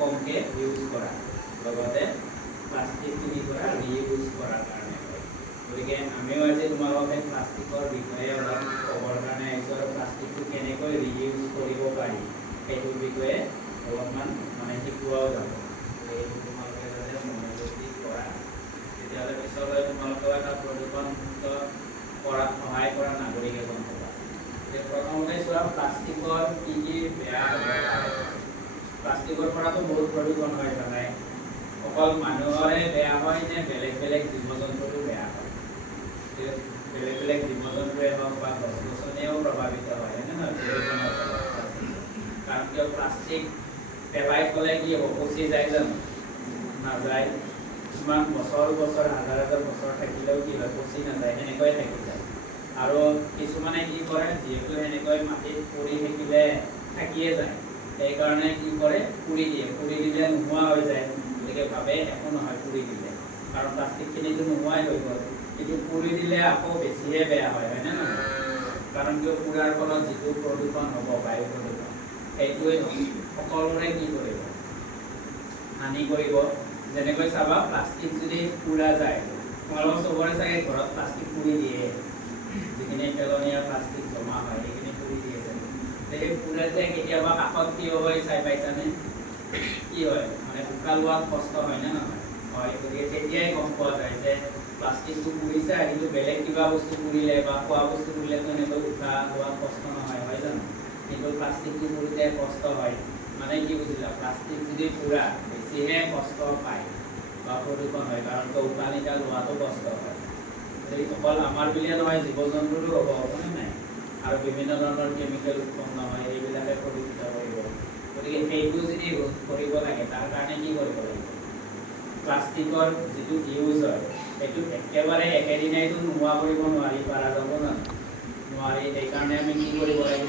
কমকে ইউজ কৰা লগতে প্লাষ্টিক কি কৰা ৰিইউজ কৰাৰ কাৰণে গতিকে আমিও আজি তোমালোকে প্লাষ্টিকৰ বিষয়ে অলপ ক'বৰ কাৰণে আহিছোঁ আৰু প্লাষ্টিকটো কেনেকৈ ৰিইউজ কৰিব পাৰি সেইটোৰ বিষয়ে অলপমান মানে শিকোৱাও যাব সেইটো তোমালোকে যাতে মনোযোগী কৰা তেতিয়াহ'লে পিছলৈ তোমালোকেও এটা প্ৰদূষণমুক্ত কৰাত সহায় কৰা নাগৰিক এজন হ'বা প্ৰথমতে চোৱা প্লাষ্টিকৰ কি বেয়া হ'ব পাৰে প্লাষ্টিকৰ পৰাতো বহুত প্ৰদূষণ হয় জানাই অকল মানুহৰে বেয়া হয় নে বেলেগ বেলেগ জীৱ জন্তুৰো বেয়া হয় বেলেগ বেলেগ জীৱ জন্তুৱে হওক বা গছ গছনিয়েও প্ৰভাৱিত হয় নহয় কাৰণ কিয় প্লাষ্টিক পেলাই থ'লে কি হ'ব পচি যায় জানো নাযায় কিমান বছৰ বছৰ হাজাৰ হাজাৰ বছৰ থাকিলেও কি হয় পচি নাযায় সেনেকৈয়ে থাকি যায় আৰু কিছুমানে কি কৰে যিহেতু সেনেকৈ মাটিত পৰি থাকিলে থাকিয়ে যায় সেইকাৰণে কি কৰে পুৰি দিয়ে পুৰি দিলে নোহোৱা হৈ যায় গতিকে ভাবে একো নহয় পুৰি দিলে কাৰণ প্লাষ্টিকখিনিতো নোহোৱাই হৈ গ'ল কিন্তু পুৰি দিলে আকৌ বেছিহে বেয়া হয় হয়নে নহয় কাৰণ কিয় পুৰাৰ ফলত যিটো প্ৰদূষণ হ'ব বায়ু প্ৰদূষণ সেইটোৱে সকলোৰে কি কৰিব হানি কৰিব যেনেকৈ চাবা প্লাষ্টিক যদি পুৰা যায় তোমালোকৰ চবৰে চাগে ঘৰত প্লাষ্টিক পুৰি দিয়ে যিখিনি পেলনীয়া প্লাষ্টিক জমা হয় সেইখিনি পুৰি দিয়ে চাগে সেই পুৰাতে কেতিয়াবা কাষত থিয় হৈ চাই পাইছানে কি হয় মানে উশাহ লোৱাত কষ্ট হয় নে নহয় হয় গতিকে তেতিয়াই গম পোৱা যায় যে প্লাষ্টিকটো পুৰিছে কিন্তু বেলেগ কিবা বস্তু পুৰিলে বা খোৱা বস্তু পুৰিলেতো এনেকৈ উশাহ লোৱাত কষ্ট নহয় হয় জানো কিন্তু প্লাষ্টিকটো পুৰিলে কষ্ট হয় মানে কি বুজিলা প্লাষ্টিক যদি পুৰা বেছিহে কষ্ট পায় বা প্ৰদূষণ হয় কাৰণ উশাহ নিশাহ লোৱাটো কষ্ট হয় অকল আমাৰ বুলিয়ে নহয় জীৱ জন্তুৰো হ'বনে নাই আৰু বিভিন্ন ধৰণৰ কেমিকেল উৎপন্ন হয় এইবিলাকে প্ৰদূষিত কৰিব গতিকে সেইটো যদি ৰোধ কৰিব লাগে তাৰ কাৰণে কি কৰিব লাগিব প্লাষ্টিকৰ যিটো ইউজ হয় সেইটো একেবাৰে একেদিনাইতো নোহোৱা কৰিব নোৱাৰি পাৰা যাব